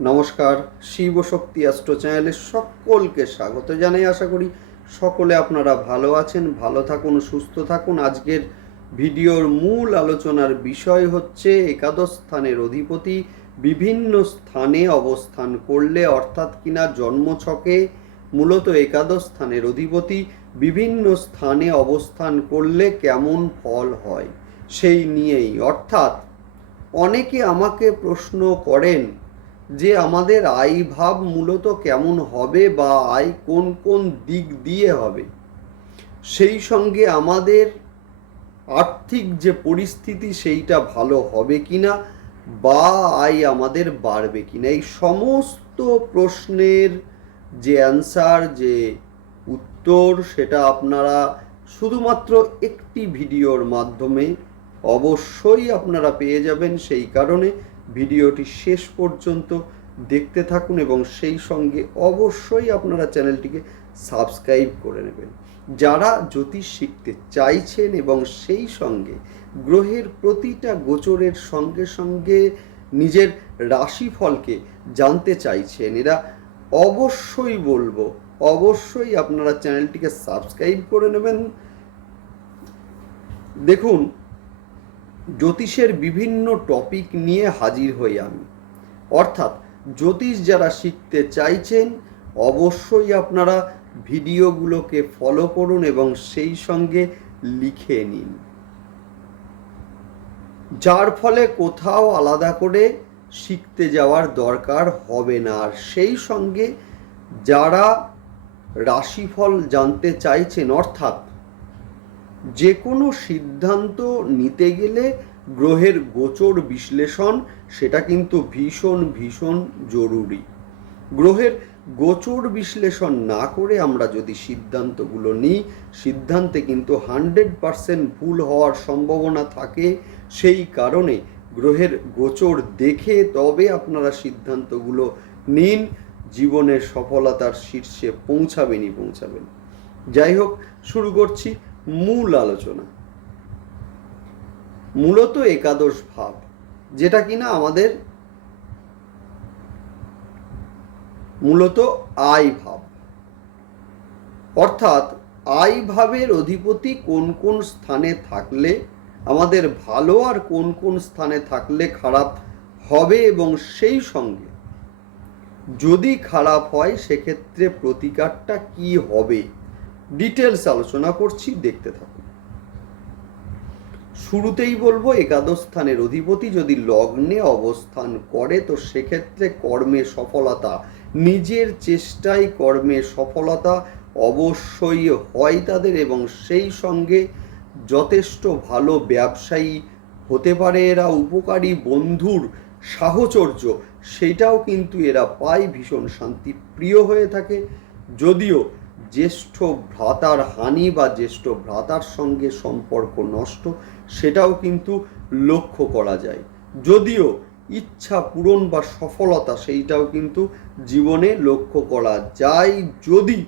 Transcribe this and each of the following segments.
নমস্কার, শিব শক্তি অ্যাস্ট্রো চ্যানেলে সকলকে স্বাগত জানাই। আশা করি সকলে আপনারা ভালো আছেন, ভালো থাকুন, সুস্থ থাকুন। আজকের ভিডিওর মূল আলোচনার বিষয় হচ্ছে একাদশ স্থানের অধিপতি বিভিন্ন স্থানে অবস্থান করলে, অর্থাৎ কিনা জন্মছকে মূলত একাদশ স্থানের অধিপতি বিভিন্ন স্থানে অবস্থান করলে কেমন ফল হয় সেই নিয়েই। অর্থাৎ অনেকে আমাকে প্রশ্ন করেন যে আমাদের আয় ভাব মূলত কেমন হবে বা আয় কোন কোন দিক দিয়ে হবে, সেই সঙ্গে আমাদের আর্থিক যে পরিস্থিতি সেইটা ভালো হবে কি না বা আয় আমাদের বাড়বে কি না এই সমস্ত প্রশ্নের যে অ্যান্সার যে উত্তর সেটা আপনারা শুধুমাত্র একটি ভিডিওর মাধ্যমে অবশ্যই আপনারা পেয়ে যাবেন, সেই কারণে ভিডিওটি শেষ পর্যন্ত দেখতে থাকুন এবং সেই সঙ্গে অবশ্যই আপনারা চ্যানেলটিকে সাবস্ক্রাইব করে নেবেন। যারা জ্যোতিষ শিখতে চাইছেন এবং সেই সঙ্গে গ্রহের প্রতিটা গোচরের সঙ্গে সঙ্গে নিজের রাশিফলকে জানতে চাইছেন, এরা অবশ্যই বলব, অবশ্যই আপনারা চ্যানেলটিকে সাবস্ক্রাইব করে নেবেন। দেখুন জ্যোতিষের বিভিন্ন টপিক নিয়ে হাজির হই আমি। অর্থাৎ জ্যোতিষ যারা শিখতে চাইছেন, অবশ্যই আপনারা ভিডিওগুলোকে ফলো করুন এবং সেই সঙ্গে লিখে নিন। যার ফলে কোথাও আলাদা করে শিখতে যাওয়ার দরকার হবে না। আর সেই সঙ্গে যারা রাশিফল জানতে চাইছেন, অর্থাৎ যে কোনো সিদ্ধান্ত নিতে গেলে গ্রহের গোচর বিশ্লেষণ, সেটা কিন্তু ভীষণ ভীষণ জরুরি। গ্রহের গোচর বিশ্লেষণ না করে আমরা যদি সিদ্ধান্তগুলো নিই, সিদ্ধান্তে কিন্তু হান্ড্রেড পারসেন্ট ভুল হওয়ার সম্ভাবনা থাকে। সেই কারণে গ্রহের গোচর দেখে তবে আপনারা সিদ্ধান্তগুলো নিন, জীবনের সফলতার শীর্ষে পৌঁছাবেনই পৌঁছাবেন। যাই হোক, শুরু করছি। মূল আলোচনা। মূলত একাদশ ভাব, যেটা কিনা আমাদের মূলত আয় ভাব। অর্থাৎ আয় ভাবের অধিপতি কোন কোন স্থানে থাকলে, আমাদের ভালো আর কোন কোন স্থানে থাকলে খারাপ হবে এবং সেই সঙ্গে যদি খারাপ হয়, সেক্ষেত্রে প্রতিকারটা কি হবে? ডিটেলস আলোচনা করছি, দেখতে থাকুন। শুরুতেই বলব, একাদশ স্থানের অধিপতি যদি লগ্নে অবস্থান করে, তো সেক্ষেত্রে কর্মে সফলতা, নিজের চেষ্টায় কর্মে সফলতা অবশ্যই হয় তাদের এবং সেই সঙ্গে যথেষ্ট ভালো ব্যবসায়ী হতে পারে এরা, উপকারী বন্ধুর সাহচর্য, সেটাও কিন্তু এরা পায়, ভীষণ শান্তি প্রিয় হয়ে থাকে। যদিও জ্যেষ্ঠ ভ্রাতার হানি বা জ্যেষ্ঠ ভ্রাতার সঙ্গে সম্পর্ক নষ্ট, সেটাও কিন্তু লক্ষ্য করা যায়। যদিও ইচ্ছা পূরণ বা সফলতা, সেইটাও কিন্তু জীবনে লক্ষ্য করা যায় যদি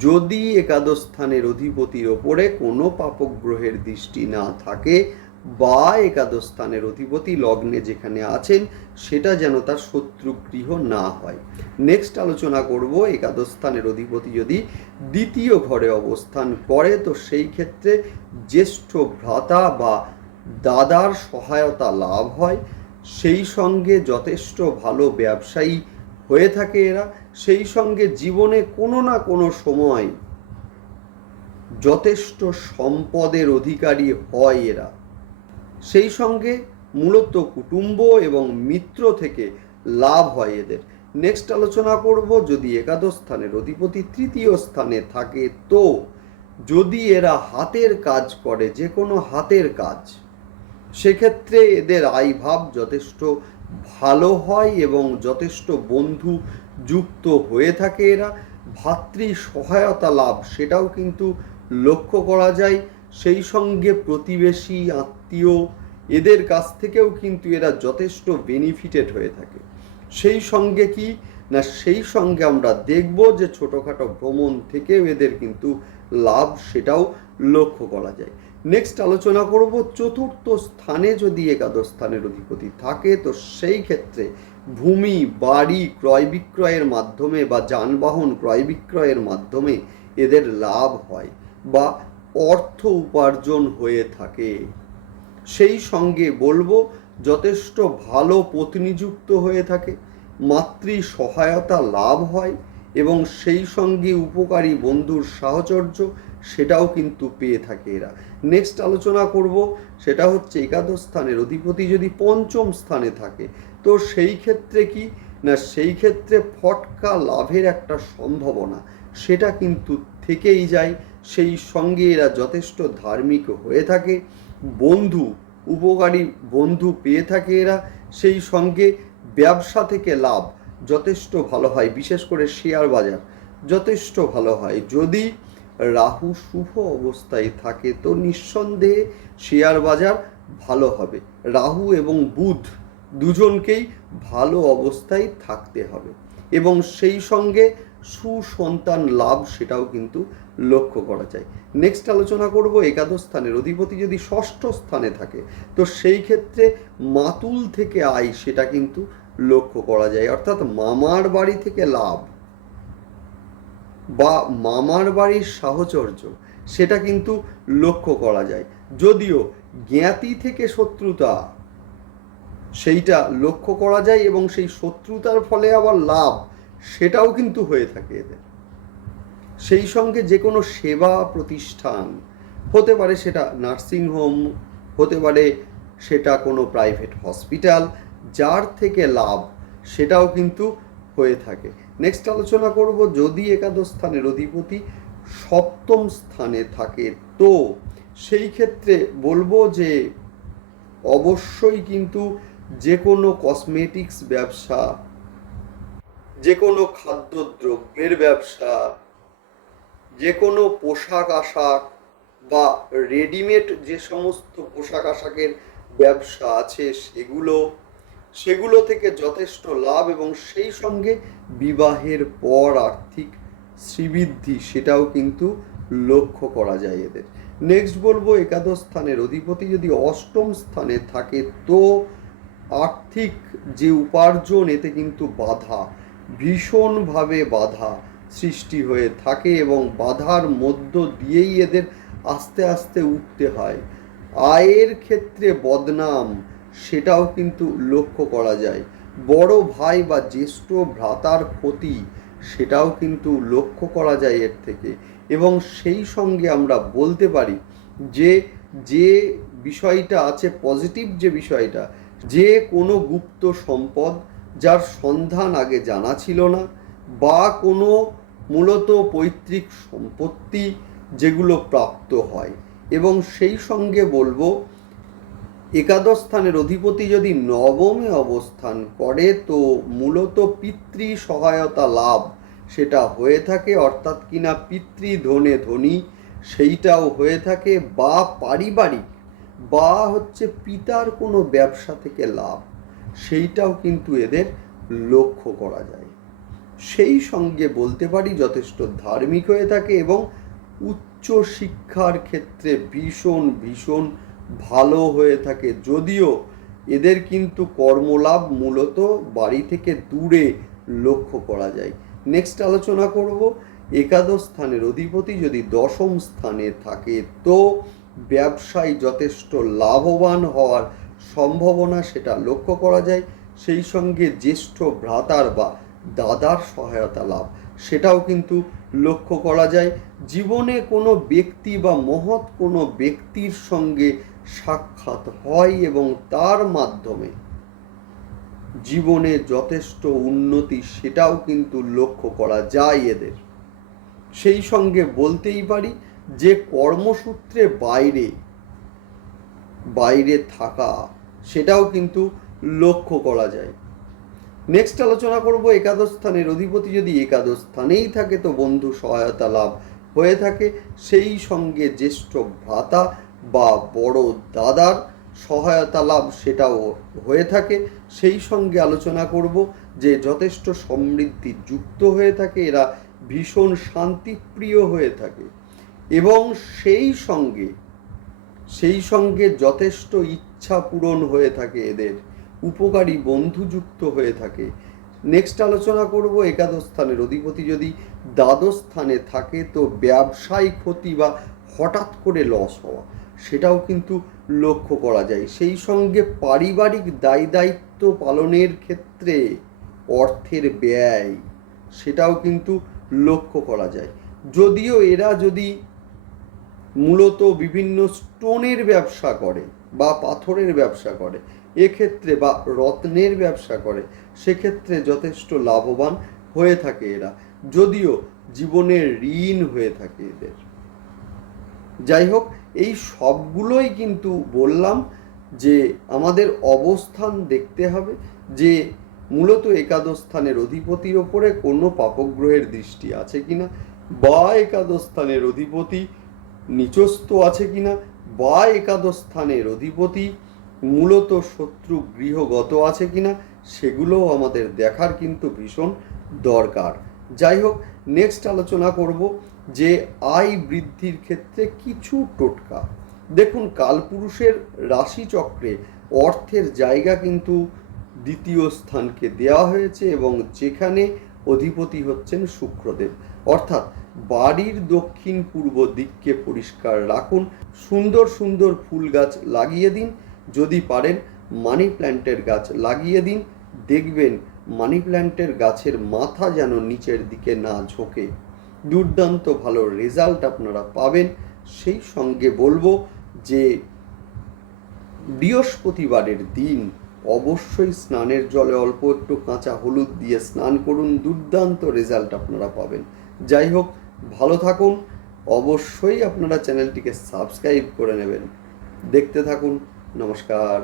যদি একাদশ স্থানের অধিপতির ওপরে কোনো পাপগ্রহের দৃষ্টি না থাকে বা একাদশ স্থানের অধিপতি লগ্নে যেখানে আছেন, সেটা যেন তার শত্রু গৃহ না হয়। নেক্সট আলোচনা করব একাদশ স্থানের অধিপতি যদি দ্বিতীয় ঘরে অবস্থান করে, তো সেই ক্ষেত্রে জ্যেষ্ঠ ভ্রাতা বা দাদার সহায়তা লাভ হয়। সেই সঙ্গে যথেষ্ট ভালো ব্যবসায়ী হয়ে থাকে এরা। সেই সঙ্গে জীবনে কোনো না কোনো সময় যথেষ্ট সম্পদের অধিকারী হয় এরা। সেই সঙ্গে মূলত কুটুম্ব এবং মিত্র থেকে লাভ হয় এদের। নেক্সট আলোচনা করব যদি একাদশ স্থানের অধিপতি তৃতীয় স্থানে থাকে তো, যদি এরা হাতের কাজ করে যে কোনো হাতের কাজ, সেক্ষেত্রে এদের আয় ভাব যথেষ্ট ভালো হয় এবং যথেষ্ট বন্ধু যুক্ত হয়ে থাকে এরা। ভাতৃ সহায়তা লাভ, সেটাও কিন্তু লক্ষ্য করা যায়। সেই সঙ্গে প্রতিবেশী, আত্মীয়, এদের কাছ থেকেও কিন্তু এরা যথেষ্ট বেনিফিটেড হয়ে থাকে। সেই সঙ্গে কি? না, সেই সঙ্গে আমরা দেখব যে ছোটোখাটো ভ্রমণ থেকেও এদের কিন্তু লাভ সেটাও লক্ষ্য করা যায়। নেক্সট আলোচনা করব, চতুর্থ স্থানে যদি একাদশ স্থানের অধিপতি থাকে, তো সেই ক্ষেত্রে ভূমি, বাড়ি, ক্রয় বিক্রয়ের মাধ্যমে বা যানবাহন ক্রয় বিক্রয়ের মাধ্যমে এদের লাভ হয় বা অর্থ উপার্জন হয়ে থাকে। সেই সঙ্গে বলব, যথেষ্ট ভালো পত্নীযুক্ত হয়ে থাকে, মাতৃ সহায়তা লাভ হয় এবং সেই সঙ্গে উপকারী বন্ধুর সাহচর্য সেটাও কিন্তু পেয়ে থাকে এরা। নেক্সট আলোচনা করব, সেটা হচ্ছে একাদশ স্থানের অধিপতি যদি পঞ্চম স্থানে থাকে, তো সেই ক্ষেত্রে কি? না, সেই ক্ষেত্রে ফটকা লাভের একটা সম্ভাবনা, সেটা কিন্তু থেকেই যায়। সেই সঙ্গে এরা যথেষ্ট ধার্মিক হয়ে থাকে, বন্ধু, উপকারী বন্ধু পেয়ে থাকে এরা, সেই সঙ্গে ব্যবসা থেকে লাভ যথেষ্ট ভালো হয়, বিশেষ করে শেয়ার বাজার যথেষ্ট ভালো হয়। যদি রাহু শুভ অবস্থায় থাকে, তো নিঃসন্দেহে শেয়ার বাজার ভালো হবে। রাহু এবং বুধ দুজনকেই ভালো অবস্থায় থাকতে হবে এবং সেই সঙ্গে সুসন্তান লাভ সেটাও কিন্তু লক্ষ্য করা যায়। নেক্সট আলোচনা করব একাদশ স্থানের। অধিপতি যদি ষষ্ঠ স্থানে থাকে, তো সেই ক্ষেত্রে মাতুল থেকে আয় সেটা কিন্তু লক্ষ্য করা যায়। অর্থাৎ মামার বাড়ি থেকে লাভ বা মামার বাড়ির সাহচর্য, সেটা কিন্তু লক্ষ্য করা যায়। যদিও জ্ঞাতি থেকে শত্রুতা, সেইটা লক্ষ্য করা যায় এবং সেই শত্রুতার ফলে আবার লাভ, সেটাও কিন্তু হয়ে থাকে এদের সেই সঙ্গে যে কোনো সেবা প্রতিষ্ঠান, হতে পারে সেটা নার্সিং হোম, হতে পারে সেটা কোনো প্রাইভেট হসপিটাল, যার থেকে লাভ সেটাও কিন্তু হয়ে থাকে। নেক্সট আলোচনা করব যদি একাদশ স্থানের অধিপতি সপ্তম স্থানে থাকে, তো সেই ক্ষেত্রে বলব যে অবশ্যই কিন্তু যে কোনো কসমেটিক্স ব্যবসা, যে কোনো খাদ্যদ্রব্যের ব্যবসা যে কোনো পোশাক আশাক বা রেডিমেড যে সমস্ত পোশাক আশাকের ব্যবসা আছে, সেগুলো সেগুলো থেকে যথেষ্ট লাভ এবং সেই সঙ্গে বিবাহের পর আর্থিক শ্রীবৃদ্ধি সেটাও কিন্তু লক্ষ্য করা যায় এদের। নেক্সট বলব একাদশ স্থানের অধিপতি যদি অষ্টম স্থানে থাকে তো আর্থিক যে উপার্জন এতে কিন্তু বাধা, ভীষণভাবে বাধা। সৃষ্টি হয়ে থাকে এবং বাধার মধ্য দিয়েই এদের আস্তে আস্তে উঠতে হয়। আয়ের ক্ষেত্রে বদনাম, সেটাও কিন্তু লক্ষ্য করা যায়। বড় ভাই বা জ্যেষ্ঠ ভ্রাতার ক্ষতি, সেটাও কিন্তু লক্ষ্য করা যায় এর থেকে। এবং সেই সঙ্গে আমরা বলতে পারি যে যে বিষয়টা আছে পজিটিভ যে বিষয়টা, যে কোনো গুপ্ত সম্পদ যার সন্ধান আগে জানা ছিল না বা কোনো মূলত পৈতৃক সম্পত্তি যেগুলো প্রাপ্ত হয়। এবং সেই সঙ্গে বলব, একাদশ স্থানের অধিপতি যদি নবমে অবস্থান করে, তো মূলত পিতৃ সহায়তা লাভ সেটা হয়ে থাকে, অর্থাৎ কিনা পিতৃ ধনে ধনী, সেইটাও হয়ে থাকে, বা পারিবারিক, বা হচ্ছে পিতার কোনো ব্যবসা থেকে লাভ, সেইটাও কিন্তু এদের লক্ষ্য করা যায়। সেই সঙ্গে বলতে পারি যথেষ্ট ধার্মিক হয়ে থাকে এবং উচ্চ শিক্ষার ক্ষেত্রে ভীষণ ভীষণ ভালো হয়ে থাকে। যদিও এদের কিন্তু কর্মলাভ মূলত বাড়ি থেকে দূরে লক্ষ্য করা যায়। নেক্সট আলোচনা করব। একাদশ স্থানের অধিপতি যদি দশম স্থানে থাকে, তো ব্যবসায় যথেষ্ট লাভবান হওয়ার সম্ভাবনা সেটা লক্ষ্য করা যায়। সেই সঙ্গে জ্যেষ্ঠ ভ্রাতার বা দাদার সহায়তা লাভ। সেটাও কিন্তু লক্ষ্য করা যায়। জীবনে কোনো ব্যক্তি বা মহৎ কোনো ব্যক্তির সঙ্গে সাক্ষাৎ হয় এবং তার মাধ্যমে জীবনে যথেষ্ট উন্নতি সেটাও কিন্তু লক্ষ্য করা যায় এদের। সেই সঙ্গে বলতেই পারি যে কর্মসূত্রে বাইরে বাইরে থাকা, সেটাও কিন্তু লক্ষ্য করা যায়। নেক্সট আলোচনা করব একাদশ স্থানের অধিপতি। যদি একাদশ স্থানেই থাকে, তো বন্ধু সহায়তা লাভ হয়ে থাকে। সেই সঙ্গে জ্যেষ্ঠ ভ্রাতা বা বড় দাদার সহায়তা লাভ সেটাও হয়ে থাকে। সেই সঙ্গে আলোচনা করব যে, যথেষ্ট সমৃদ্ধি যুক্ত হয়ে থাকে, এরা ভীষণ শান্তিপ্রিয় হয়ে থাকে। এবং সেই সঙ্গে সেই সঙ্গে যথেষ্ট ইচ্ছা পূরণ হয়ে থাকে এদের। উপকারী বন্ধুযুক্ত হয়ে থাকে। নেক্সট আলোচনা করব একাদশ স্থানের। অধিপতি যদি দ্বাদশ স্থানে থাকে, তো ব্যবসায়িক ক্ষতি বা হঠাৎ করে লস হওয়া, সেটাও কিন্তু লক্ষ্য করা যায়। সেই সঙ্গে পারিবারিক দায় দায়িত্ব পালনের ক্ষেত্রে অর্থের ব্যয়, সেটাও কিন্তু লক্ষ্য করা যায়। যদিও এরা যদি মূলত বিভিন্ন স্টোনের ব্যবসা করে বা পাথরের ব্যবসা করে এক্ষেত্রে বা রত্নের ব্যবসা করে, সেক্ষেত্রে যথেষ্ট লাভবান হয়ে থাকে এরা। যদিও জীবনের ঋণ হয়ে থাকে এদের। যাই হোক, এই সবগুলোই কিন্তু বললাম যে আমাদের অবস্থান দেখতে হবে, যে মূলত একাদশ স্থানের অধিপতির ওপরে কোনো পাপগ্রহের দৃষ্টি আছে কিনা, বা একাদশ স্থানের অধিপতি নিচস্থ আছে কিনা, বা একাদশ স্থানের অধিপতি মূলত শত্রু গৃহগত আছে কিনা সেগুলোও আমাদের দেখার কিন্তু ভীষণ দরকার। যাই হোক নেক্সট আলোচনা করব যে আয় বৃদ্ধির ক্ষেত্রে কিছু টোটকা। দেখুন, কালপুরুষের রাশিচক্রে অর্থের জায়গা কিন্তু দ্বিতীয় স্থানকে দেওয়া হয়েছে এবং যেখানে অধিপতি হচ্ছেন শুক্রদেব। অর্থাৎ বাড়ির দক্ষিণ পূর্ব দিককে পরিষ্কার রাখুন, সুন্দর সুন্দর ফুল গাছ লাগিয়ে দিন যদি পারেন মানি প্ল্যান্টের গাছ লাগিয়ে দিন, দেখবেন মানি প্ল্যান্টের গাছের মাথা যেন নিচের দিকে না ঝোঁকে। দুর্দান্ত ভালো রেজাল্ট আপনারা পাবেন। সেই সঙ্গে বলব যে বৃহস্পতিবারের দিন অবশ্যই স্নানের জলে অল্প একটু কাঁচা হলুদ দিয়ে স্নান করুন, দুর্দান্ত রেজাল্ট আপনারা পাবেন। যাই হোক, ভালো থাকুন। অবশ্যই আপনারা চ্যানেলটিকে সাবস্ক্রাইব করে নেবেন। দেখতে থাকুন। নমস্কার